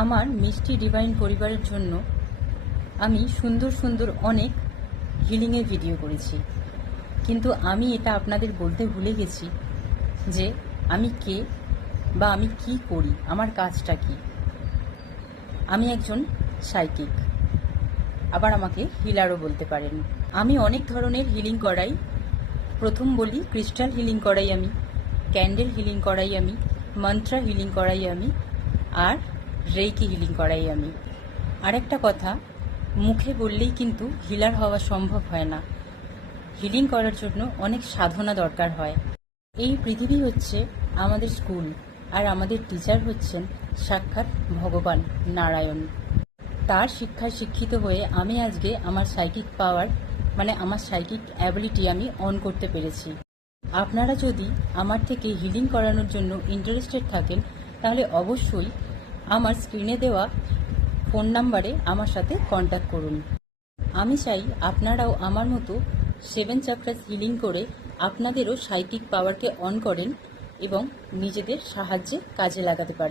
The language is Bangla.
আমার মিষ্টি ডিভাইন পরিবারের জন্য আমি সুন্দর সুন্দর অনেক হিলিংয়ের ভিডিও করেছি, কিন্তু আমি এটা আপনাদের বলতে ভুলে গেছি যে আমি কে বা আমি কি করি, আমার কাজটা কি। আমি একজন সাইকিক, আবার আমাকে হিলারও বলতে পারেন। আমি অনেক ধরনের হিলিং করাই। প্রথম বলি, ক্রিস্টাল হিলিং করাই আমি, ক্যান্ডেল হিলিং করাই আমি, মন্ত্রা হিলিং করাই আমি, আর রেইকি হিলিং করাই আমি। আরেকটা কথা, মুখে বললেই কিন্তু হিলার হওয়া সম্ভব হয় না। হিলিং করার জন্য অনেক সাধনা দরকার হয়। এই পৃথিবী হচ্ছে আমাদের স্কুল, আর আমাদের টিচার হচ্ছেন সাক্ষাৎ ভগবান নারায়ণ। তার শিক্ষায় শিক্ষিত হয়ে আমি আজকে আমার সাইকিক পাওয়ার আমার সাইকিক অ্যাবিলিটি আমি অন করতে পেরেছি। আপনারা যদি আমার থেকে হিলিং করানোর জন্য ইন্টারেস্টেড থাকেন, তাহলে অবশ্যই আমার স্ক্রিনে দেওয়া ফোন নাম্বারে আমার সাথে কন্ট্যাক্ট করুন। আমি চাই আপনারাও আমার মতো 7 চাক্রাস হিলিং করে আপনাদেরও সাইকিক পাওয়ারকে অন করেন এবং নিজেদের সাহায্যে কাজে লাগাতে পারেন।